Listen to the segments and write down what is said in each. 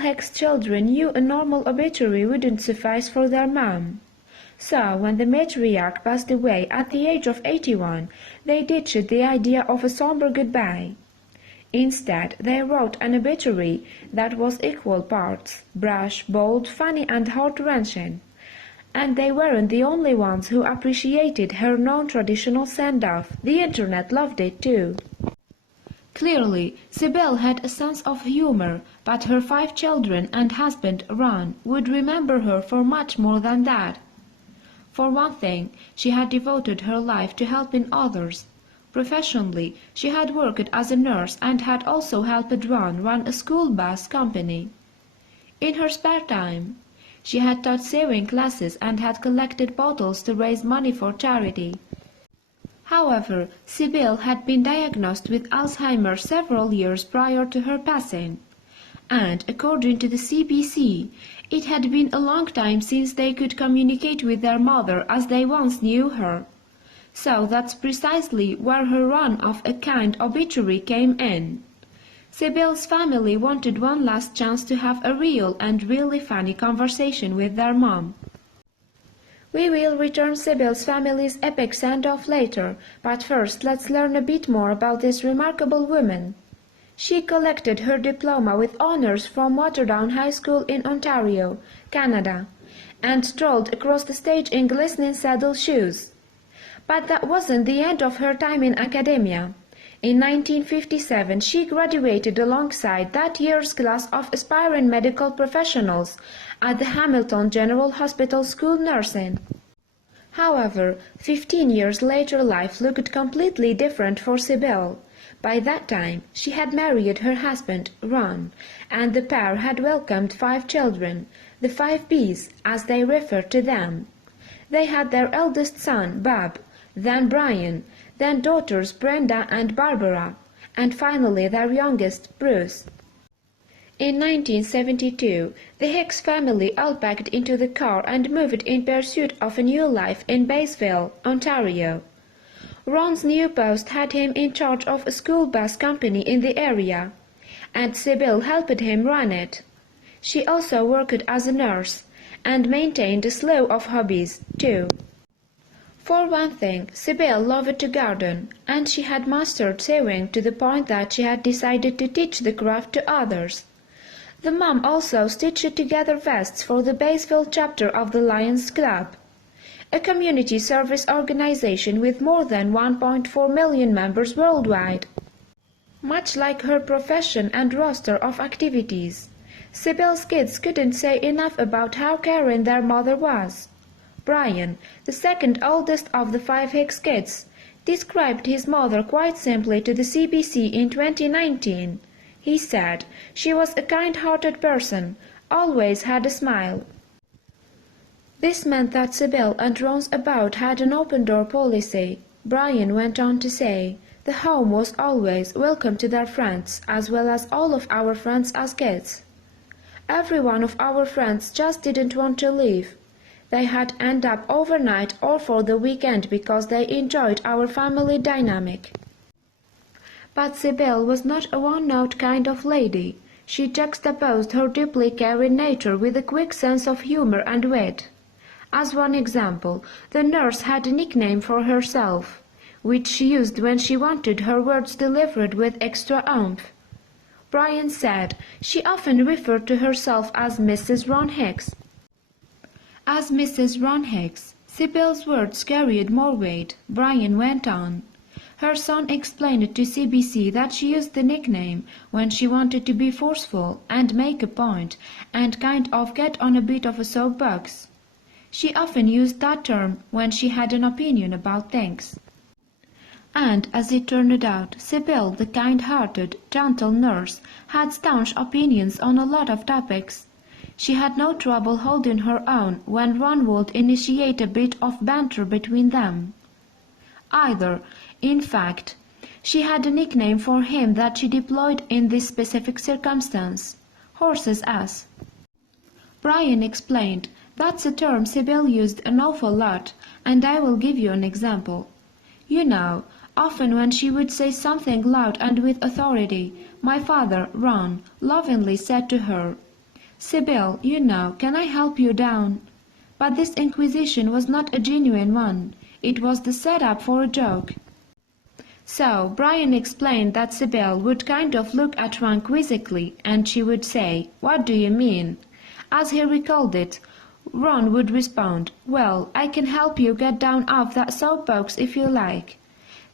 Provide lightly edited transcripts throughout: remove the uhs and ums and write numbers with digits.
Hicks' children knew a normal obituary wouldn't suffice for their mom. So, when the matriarch passed away at the age of 81, they ditched the idea of a somber goodbye. Instead, they wrote an obituary that was equal parts brash, bold, funny and heart-wrenching. And they weren't the only ones who appreciated her non-traditional send-off. The internet loved it too. Clearly, Sybil had a sense of humor, but her 5 children and husband, Ron, would remember her for much more than that. For one thing, she had devoted her life to helping others. Professionally, she had worked as a nurse and had also helped Ron run a school bus company. In her spare time, she had taught sewing classes and had collected bottles to raise money for charity. However, Sybil had been diagnosed with Alzheimer's several years prior to her passing, and according to the CBC, it had been a long time since they could communicate with their mother as they once knew her. So that's precisely where her run of a kind obituary came in. Sybil's family wanted one last chance to have a real and really funny conversation with their mom. We will return Sybil's family's epic send-off later, but first let's learn a bit more about this remarkable woman. She collected her diploma with honors from Waterdown High School in Ontario, Canada, and strolled across the stage in glistening saddle shoes. But that wasn't the end of her time in academia. In 1957, she graduated alongside that year's class of aspiring medical professionals at the Hamilton General Hospital School Nursing. However, 15 years later life looked completely different for Sybil. By that time, she had married her husband, Ron, and the pair had welcomed 5 children, the 5 Bs, as they referred to them. They had their eldest son, Bob, then Brian, then daughters Brenda and Barbara, and finally their youngest, Bruce. In 1972, the Hicks family all packed into the car and moved in pursuit of a new life in Batesville, Ontario. Ron's new post had him in charge of a school bus company in the area, and Sybil helped him run it. She also worked as a nurse, and maintained a slew of hobbies, too. For one thing, Sybil loved to garden, and she had mastered sewing to the point that she had decided to teach the craft to others. The mom also stitched together vests for the Batesville chapter of the Lions Club, a community service organization with more than 1.4 million members worldwide. Much like her profession and roster of activities, Sybil's kids couldn't say enough about how caring their mother was. Brian, the second oldest of the 5 Hicks kids, described his mother quite simply to the CBC in 2019. He said, "She was a kind-hearted person, always had a smile." This meant that Sybil and Ron's about had an open-door policy. Brian went on to say, "The home was always welcome to their friends, as well as all of our friends as kids. Every one of our friends just didn't want to leave. They had end up overnight or for the weekend because they enjoyed our family dynamic." But Sybil was not a one-note kind of lady. She juxtaposed her deeply caring nature with a quick sense of humor and wit. As one example, the nurse had a nickname for herself, which she used when she wanted her words delivered with extra oomph. Brian said she often referred to herself as Mrs. Ron Hicks. As Mrs. Ron Hicks, Sybil's words carried more weight. Brian went on. Her son explained to CBC that she used the nickname when she wanted to be forceful and make a point and kind of get on a bit of a soapbox. She often used that term when she had an opinion about things. And, as it turned out, Sybil, the kind-hearted, gentle nurse, had staunch opinions on a lot of topics. She had no trouble holding her own when Ron would initiate a bit of banter between them. Either, in fact, she had a nickname for him that she deployed in this specific circumstance, horse's ass. Brian explained, "That's a term Sybil used an awful lot, and I will give you an example. You know, often when she would say something loud and with authority, my father, Ron, lovingly said to her, "Sybil, you know, can I help you down?" But this inquisition was not a genuine one. It was the set-up for a joke. So Brian explained that Sybil would kind of look at Ron quizzically, and she would say, "What do you mean?" As he recalled it, Ron would respond, "Well, I can help you get down off that soapbox if you like."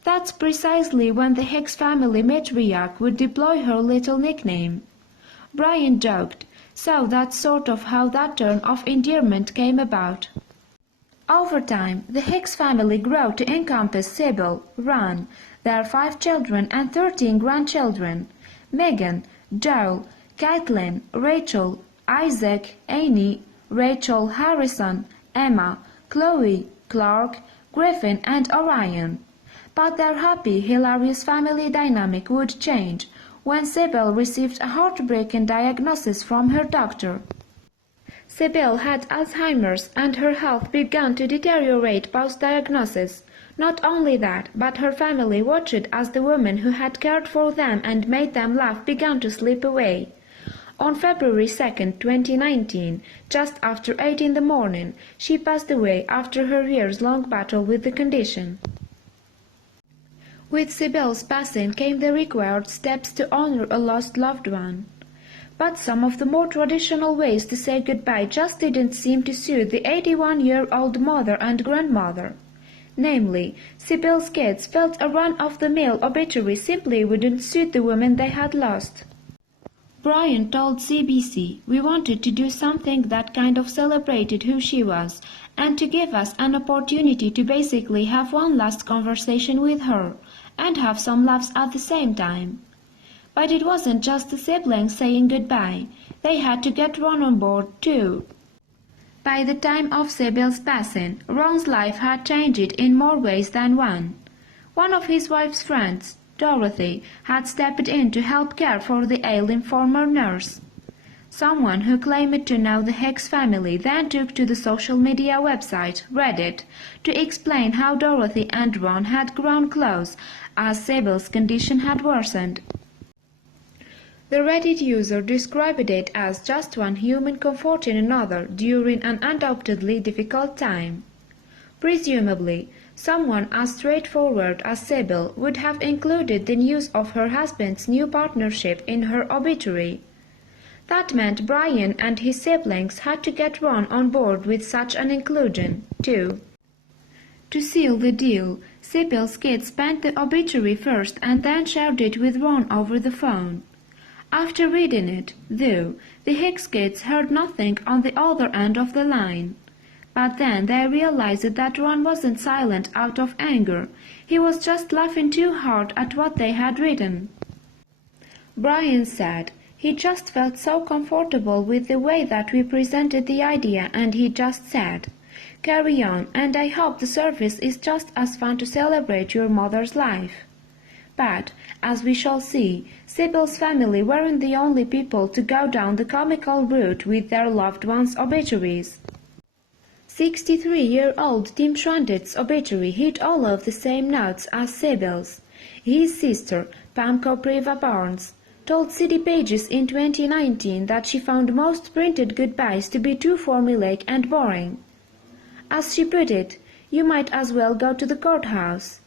That's precisely when the Hicks family matriarch would deploy her little nickname. Brian joked, so that's sort of how that turn of endearment came about. Over time, the Hicks family grew to encompass Sybil, Ron, their 5 children and 13 grandchildren: Megan, Joel, Caitlin, Rachel, Isaac, Annie, Rachel, Harrison, Emma, Chloe, Clark, Griffin, and Orion. But their happy, hilarious family dynamic would change when Sybil received a heartbreaking diagnosis from her doctor. Sybil had Alzheimer's, and her health began to deteriorate post-diagnosis. Not only that, but her family watched as the woman who had cared for them and made them laugh began to slip away. On February 2, 2019, just after 8 in the morning, she passed away after her years-long battle with the condition. With Sybil's passing came the required steps to honor a lost loved one. But some of the more traditional ways to say goodbye just didn't seem to suit the 81-year-old mother and grandmother. Namely, Sybil's kids felt a run-of-the-mill obituary simply wouldn't suit the woman they had lost. Brian told CBC, "We wanted to do something that kind of celebrated who she was, and to give us an opportunity to basically have one last conversation with her, and have some laughs at the same time." But it wasn't just the siblings saying goodbye. They had to get Ron on board, too. By the time of Sybil's passing, Ron's life had changed in more ways than one. One of his wife's friends, Dorothy, had stepped in to help care for the ailing former nurse. Someone who claimed to know the Hicks family then took to the social media website Reddit to explain how Dorothy and Ron had grown close as Sybil's condition had worsened. The Reddit user described it as just one human comforting another during an undoubtedly difficult time. Presumably, someone as straightforward as Sybil would have included the news of her husband's new partnership in her obituary. That meant Brian and his siblings had to get Ron on board with such an inclusion, too. To seal the deal, Sybil's kids penned the obituary first and then shared it with Ron over the phone. After reading it, though, the Hicks kids heard nothing on the other end of the line. But then they realized that Ron wasn't silent out of anger. He was just laughing too hard at what they had written. Brian said, "He just felt so comfortable with the way that we presented the idea, and he just said, 'Carry on, and I hope the service is just as fun to celebrate your mother's life.'" But, as we shall see, Sybil's family weren't the only people to go down the comical route with their loved ones' obituaries. 63-year-old Tim Schwandit's obituary hit all of the same notes as Sybil's. His sister, Pam Kopriva Barnes, told City Pages in 2019 that she found most printed goodbyes to be too formulaic and boring. As she put it, "You might as well go to the courthouse."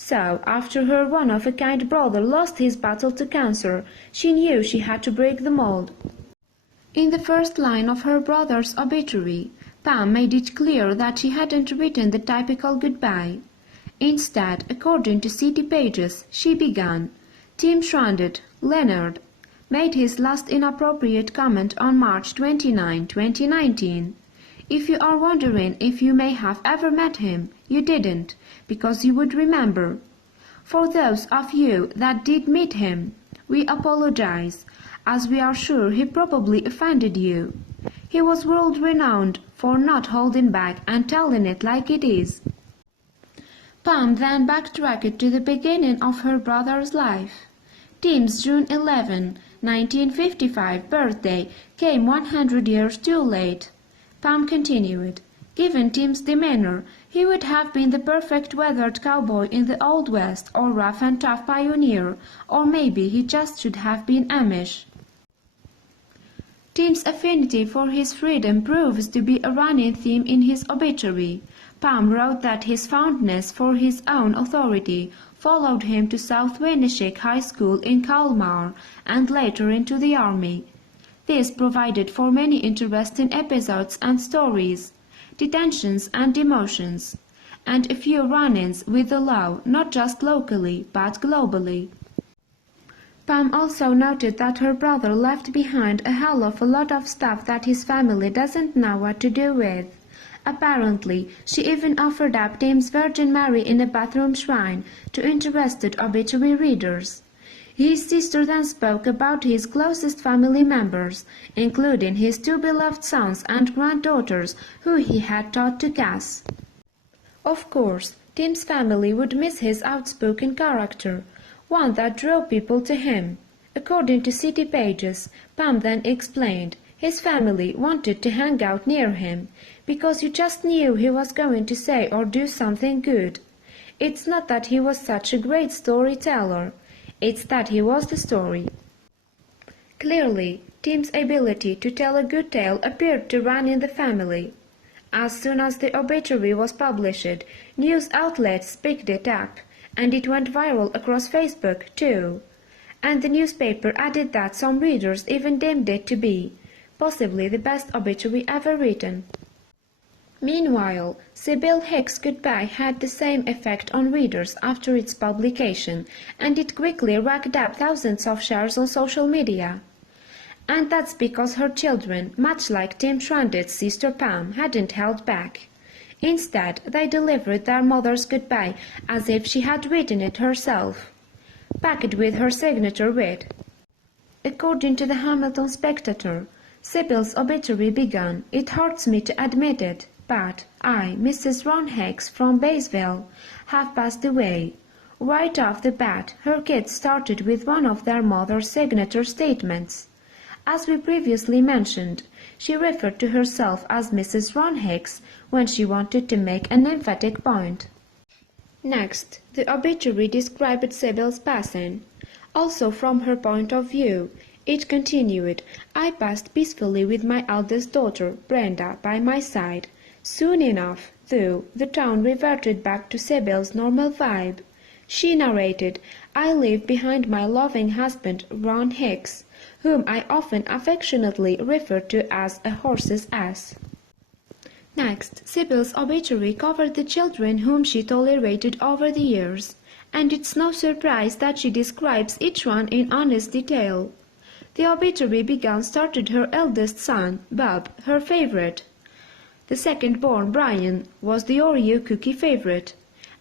So, after her one-of-a-kind brother lost his battle to cancer, she knew she had to break the mold. In the first line of her brother's obituary, Pam made it clear that she hadn't written the typical goodbye. Instead, according to City Pages, she began, "Tim Schwandit, Leonard, made his last inappropriate comment on March 29, 2019. If you are wondering if you may have ever met him, you didn't, because you would remember. For those of you that did meet him, we apologize, as we are sure he probably offended you. He was world-renowned for not holding back and telling it like it is." Pam then backtracked to the beginning of her brother's life. Tim's June 11, 1955 birthday came 100 years too late. Pam continued, "Given Tim's demeanor, he would have been the perfect weathered cowboy in the Old West, or rough and tough pioneer, or maybe he just should have been Amish." Tim's affinity for his freedom proves to be a running theme in his obituary. Pam wrote that his fondness for his own authority followed him to South Weneshik High School in Kalmar and later into the army. This provided for many interesting episodes and stories, detentions and demotions, and a few run-ins with the law, not just locally but globally. Pam also noted that her brother left behind a hell of a lot of stuff that his family doesn't know what to do with. Apparently, she even offered up Tim's Virgin Mary in a bathroom shrine to interested obituary readers. His sister then spoke about his closest family members, including his two beloved sons and granddaughters who he had taught to cuss. Of course, Tim's family would miss his outspoken character, one that drew people to him. According to City Pages, Pam then explained, his family wanted to hang out near him, because you just knew he was going to say or do something good. It's not that he was such a great storyteller, it's that he was the story. Clearly, Tim's ability to tell a good tale appeared to run in the family. As soon as the obituary was published, news outlets picked it up, and it went viral across Facebook too. And the newspaper added that some readers even deemed it to be possibly the best obituary ever written. Meanwhile, Sybil Hicks' goodbye had the same effect on readers after its publication, and it quickly racked up thousands of shares on social media. And that's because her children, much like Tim Trundle's sister Pam, hadn't held back. Instead, they delivered their mother's goodbye as if she had written it herself, packed with her signature with. According to the Hamilton Spectator, Sybils' obituary began, "It hurts me to admit it, but I, Mrs. Ron Hicks from Bayesville, have passed away." Right off the bat, her kids started with one of their mother's signature statements. As we previously mentioned, she referred to herself as Mrs. Ron Hicks when she wanted to make an emphatic point. Next, the obituary described Sybils' passing. Also from her point of view, it continued, "I passed peacefully with my eldest daughter, Brenda, by my side. Soon enough, though, the town reverted back to Sybils' normal vibe." She narrated, "I leave behind my loving husband, Ron Hicks, whom I often affectionately refer to as a horse's ass." Next, Sybils' obituary covered the children whom she tolerated over the years, and it's no surprise that she describes each one in honest detail. The obituary started her eldest son, Bob, her favorite. The second-born, Brian, was the Oreo cookie favorite,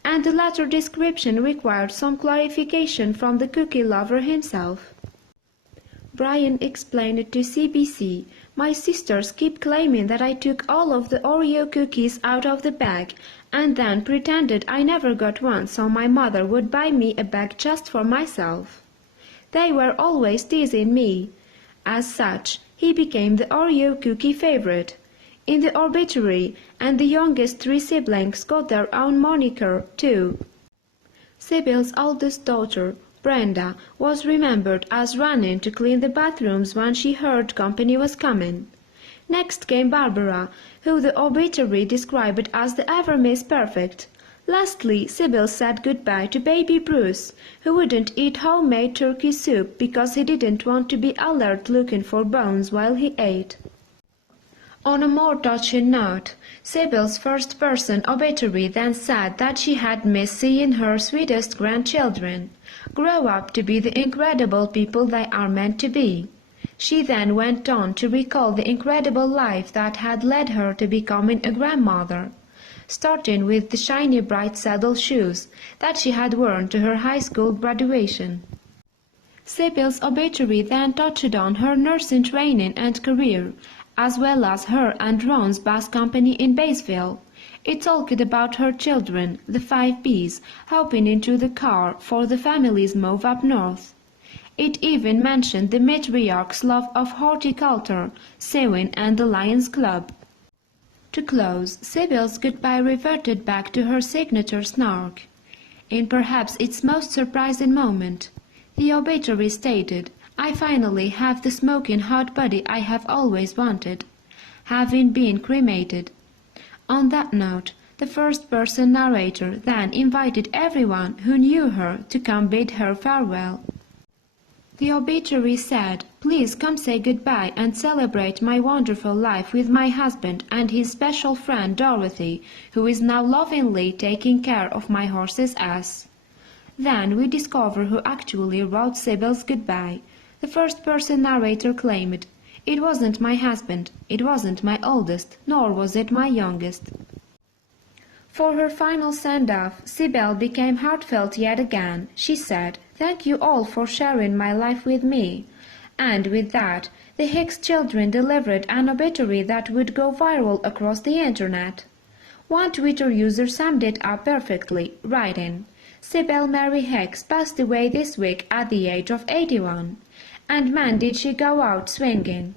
and the latter description required some clarification from the cookie lover himself. Brian explained it to CBC, "My sisters keep claiming that I took all of the Oreo cookies out of the bag and then pretended I never got one so my mother would buy me a bag just for myself. They were always teasing me." As such, he became the Oreo cookie favorite in the obituary, and the youngest three siblings got their own moniker too. Sybil's oldest daughter, Brenda, was remembered as running to clean the bathrooms when she heard company was coming. Next came Barbara, who the obituary described as the ever-Miss Perfect. Lastly, Sybil said goodbye to baby Bruce, who wouldn't eat homemade turkey soup because he didn't want to be alert looking for bones while he ate. On a more touching note, Sybil's first-person obituary then said that she had missed seeing her sweetest grandchildren grow up to be the incredible people they are meant to be. She then went on to recall the incredible life that had led her to becoming a grandmother, starting with the shiny bright saddle shoes that she had worn to her high school graduation. Sybil's obituary then touched on her nursing training and career, as well as her and Ron's bus company in Bayesville. It talked about her children, the 5 Bs, hopping into the car for the family's move up north. It even mentioned the matriarch's love of horticulture, sewing and the Lions Club. To close, Sybil's goodbye reverted back to her signature snark. In perhaps its most surprising moment, the obituary stated, I finally have the smoking hot body I have always wanted, having been cremated. On that note, the first-person narrator then invited everyone who knew her to come bid her farewell. The obituary said, "Please come say goodbye and celebrate my wonderful life with my husband and his special friend Dorothy, who is now lovingly taking care of my horse's ass." Then we discover who actually wrote Sybil's goodbye. The first-person narrator claimed, "It wasn't my husband, it wasn't my oldest, nor was it my youngest." For her final send-off, Sybil became heartfelt yet again. She said, "Thank you all for sharing my life with me." And with that, the Hicks children delivered an obituary that would go viral across the internet. One Twitter user summed it up perfectly, writing, "Sybil Mary Hicks passed away this week at the age of 81. And man did she go out swinging."